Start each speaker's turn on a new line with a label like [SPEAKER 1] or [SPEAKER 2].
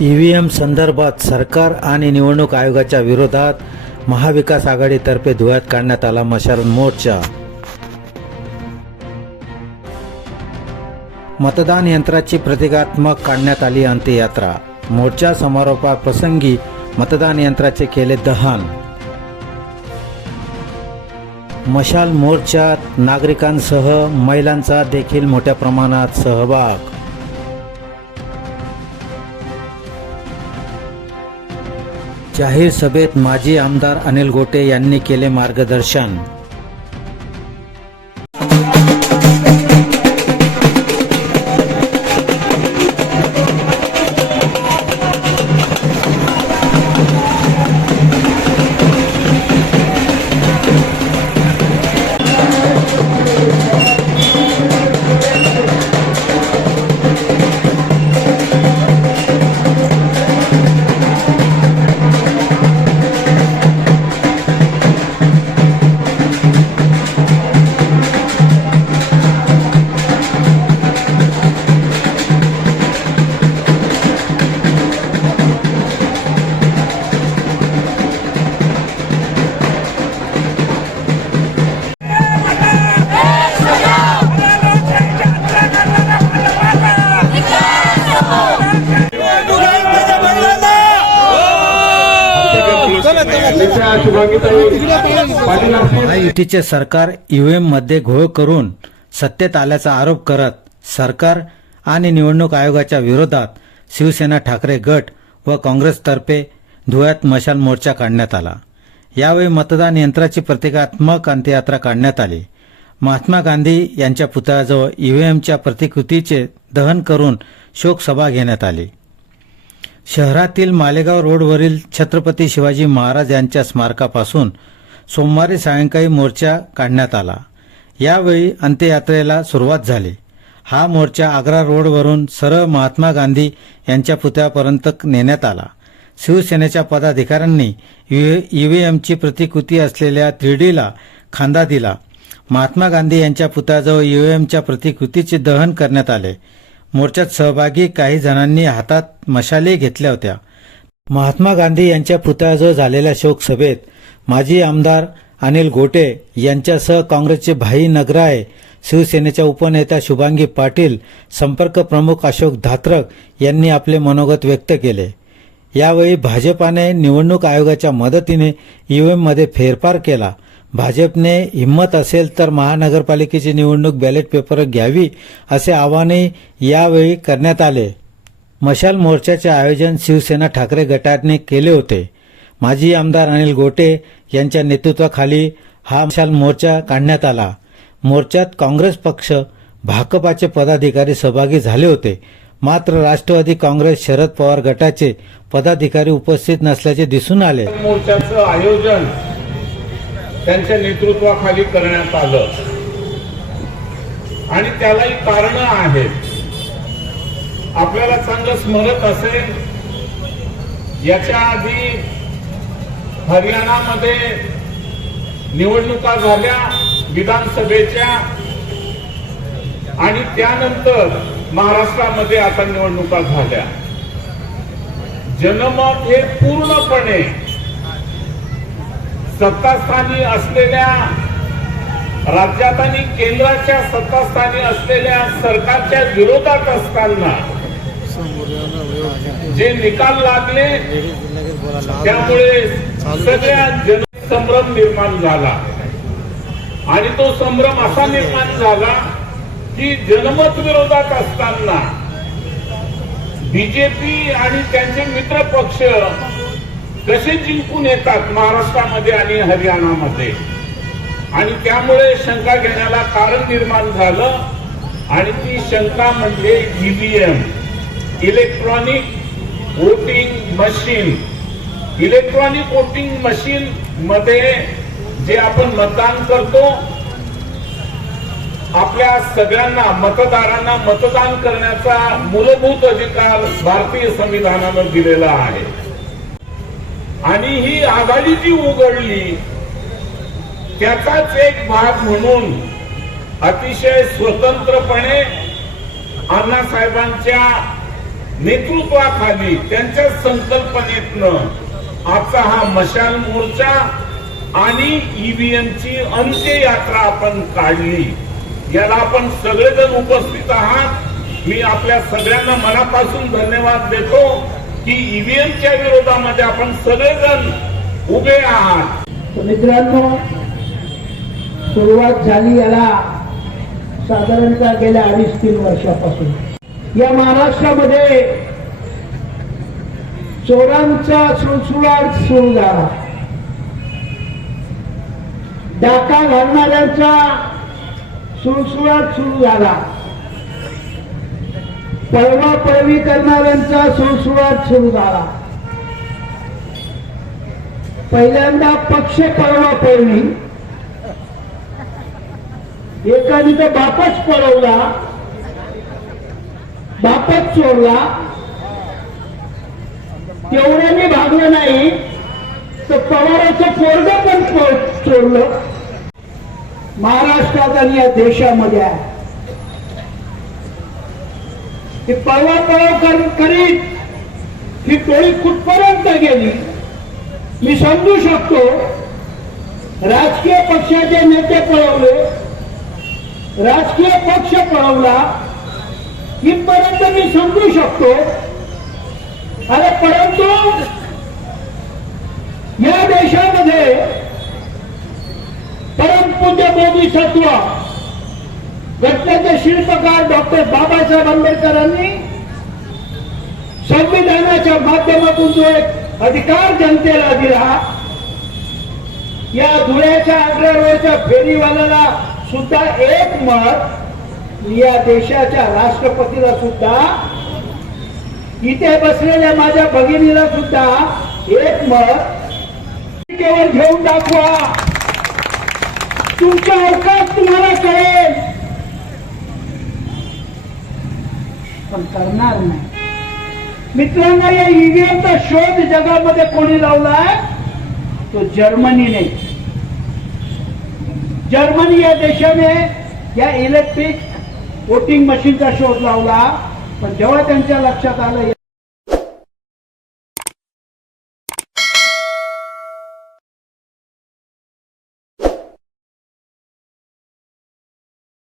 [SPEAKER 1] EVM संदर्भात सरकार आणि निवडणूक आयोगाच्या विरोधात महाविकास आघाडीतर्फे धुळ्यात काढण्यात आला मशाल मोर्चा. मतदान यंत्राची प्रतिकात्मक काढण्यात आली अंत्ययात्रा. मोर्चा समारोपाप्रसंगी मतदान यंत्राचे केले दहन. मशाल मोर्चात नागरिकांसह महिलांचा देखील मोठ्या प्रमाणात सहभाग. जाहीर सभेत माजी आमदार अनिल गोटे यांनी केले मार्गदर्शन. युतीचे सरकार ईव्हीएममध्ये घोळ करून सत्तेत आल्याचा आरोप करत सरकार आणि निवडणूक आयोगाच्या विरोधात शिवसेना ठाकरे गट व काँग्रेसतर्फे धुळ्यात मशाल मोर्चा काढण्यात आला. यावेळी मतदान यंत्राची प्रतिकात्मक अंत्ययात्रा काढण्यात आली. महात्मा गांधी यांच्या पुतळ्याजवळ ईव्हीएमच्या प्रतिकृतीचे दहन करून शोकसभा घेण्यात आली. शहरातील मालेगाव रोडवरील छत्रपती शिवाजी महाराज यांच्या स्मारकापासून सोमवारी सायंकाळी मोर्चा काढण्यात आला. यावेळी अंत्ययात्रेला सुरुवात झाली. हा मोर्चा आग्रा रोडवरून सरळ महात्मा गांधी यांच्या पुतळ्यापर्यंत नेण्यात आला. शिवसेनेच्या पदाधिकाऱ्यांनी ईव्हीएमची प्रतिकृती असलेल्या थ्रीडीला खांदा दिला. महात्मा गांधी यांच्या पुतळ्याजवळ ईव्हीएमच्या प्रतिकृतीचे दहन करण्यात आले. मोर्चात सहभागी काही जणांनी हातात मशाले घेतल्या होत्या. महात्मा गांधी यांच्या पुतळ्याजवळ झालेल्या शोकसभेत माजी आमदार अनिल गोटे यांच्यासह काँग्रेसचे भाई नगराळे शिवसेनेच्या उपनेत्या शुभांगी पाटील संपर्क प्रमुख अशोक धात्रक यांनी आपले मनोगत व्यक्त केले. यावेळी भाजपाने निवडणूक आयोगाच्या मदतीने ईव्हीएममध्ये फेरफार केला. भाजपने हिंमत असेल तर महानगरपालिकेची निवडणूक बॅलेट पेपर घ्यावी असे आवाहनही यावेळी करण्यात आले. मशाल मोर्चाचे आयोजन शिवसेना ठाकरे गटाने केले होते. माजी आमदार अनिल गोटे यांच्या नेतृत्वाखाली हा मशाल मोर्चा काढण्यात आला. मोर्चात काँग्रेस पक्ष भाकपाचे पदाधिकारी सहभागी झाले होते. मात्र राष्ट्रवादी काँग्रेस शरद पवार गटाचे पदाधिकारी उपस्थित नसल्याचे दिसून आले.
[SPEAKER 2] मोर्चाचं आयोजन त्यांच्या नेतृत्वाखाली करण्यात आलं. आणि त्यालाही कारण आहेत. आपल्याला चांगलं स्मरत असेल याच्या आधी हरियाणामध्ये निवडणुका झाल्या विधानसभेच्या आणि त्यानंतर महाराष्ट्रामध्ये आता निवडणुका झाल्या. जनमत हे पूर्णपणे सत्तास्थानी असलेल्या राज्यात आणि केंद्राच्या सत्तास्थानी असलेल्या सरकारच्या विरोधात असताना जे निकाल लागले त्यामुळे सगळ्या जन संभ्रम निर्माण झाला. आणि तो संभ्रम असा निर्माण झाला की जनमत विरोधात असताना बीजेपी आणि त्यांचे मित्र पक्ष कसे जिंकून येतात महाराष्ट्रामध्ये आणि हरियाणामध्ये. आणि त्यामुळे शंका घेण्याला कारण निर्माण झालं आणि ती शंका म्हणजे EVM electronic voting machine electronic voting machine मध्ये जे आपण मतदान करतो आपल्या सगळ्यांना मतदारांना मतदान करण्याचा मूलभूत अधिकार भारतीय संविधानानं दिलेला आहे. आणि ही आघाडी जी उघडली त्याचाच एक भाग म्हणून अतिशय स्वतंत्रपणे अण्णासाहेबांच्या नेतृत्वाखाली त्यांच्या संकल्पनेतनं आजचा हा मशाल मोर्चा आणि ईव्हीएमची अंत्ययात्रा आपण काढली. याला आपण सगळेजण उपस्थित आहात. मी आपल्या सगळ्यांना मनापासून धन्यवाद देतो. की ईव्हीएमच्या विरोधामध्ये आपण सगळेजण उभे आहात.
[SPEAKER 3] मित्रांनो सुरुवात झाली याला साधारणतः गेल्या अडीच तीन वर्षापासून. या महाराष्ट्रामध्ये चोरांचा सुळसुळाट सुरू झाला. डाका घालणाऱ्यांचा सुळसुळाट सुरू झाला. पळवा पळवी करणाऱ्यांचा सुळसुळाट सुरू झाला. पहिल्यांदा पक्ष पळवा पळवी एकाने तर बापच पळवला बापच चोरला तेवढ्याने भागलं नाही. तर पवाराचं पोरग पण चोरलं महाराष्ट्रात आणि या देशामध्ये आहे. ते पळवा पळव करीत ही टोळी कुठपर्यंत गेली? मी समजू शकतो. राजकीय पक्षाचे नेते पळवले. राजकीय पक्ष पळवला. इथपर्यंत मी समजू शकतो. अरे परंतु या देशामध्ये परमपूज्य बोधिसत्व घटनेचे शिल्पकार डॉक्टर बाबासाहेब आंबेडकरांनी संविधानाच्या माध्यमातून जो एक अधिकार जनतेला दिला या धुळ्याच्या आग्र्यावरच्या फेरीवाल्याला सुद्धा एक मत या देशाच्या राष्ट्रपतीला सुद्धा इथे बसलेल्या माझ्या भगिनीला सुद्धा एक मत. केवळ घेऊन दाखवा. तुमच्या अवकाश तुम्हाला कळेल. पण करणार नाही. मित्रांनो या ईव्हीएमचा शोध जगामध्ये कोणी लावलाय? तो जर्मनीने. जर्मनी या देशाने या इलेक्ट्रिक वोटिंग मशीनचा शोध लावला. पण जेव्हा त्यांच्या लक्षात आलं